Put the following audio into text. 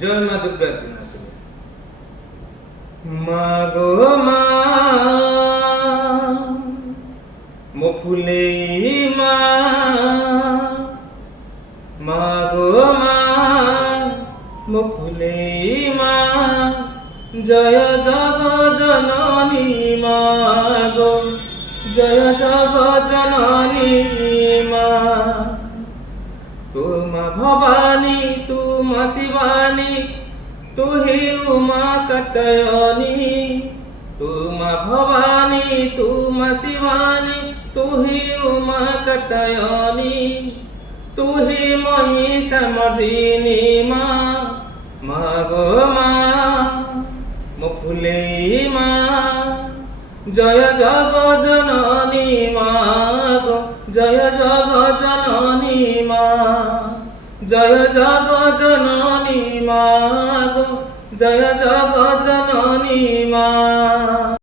জয় মা দুর্গার দিন আসলে। মা গো মা মো ফুলেই মা, মা গো মা মো ফুলেই মা, জয় জগ জননী মা গো, জয় জগ জননী মা। তুমা ভবানী তুমা শিবানী, তুহি উমা কাত্যায়নী। তুমা ভবানী তুমা শিবানী, তুহি উমা কাত্যায়নী। তুহি মহিষামর্দিনী মা, মা গো মা মো ফুলেই মা, জয় জগ জননী মা গো, জয় জগ জননী মা, জয় জগ জননী মা গো, জয় জগ জননী মা।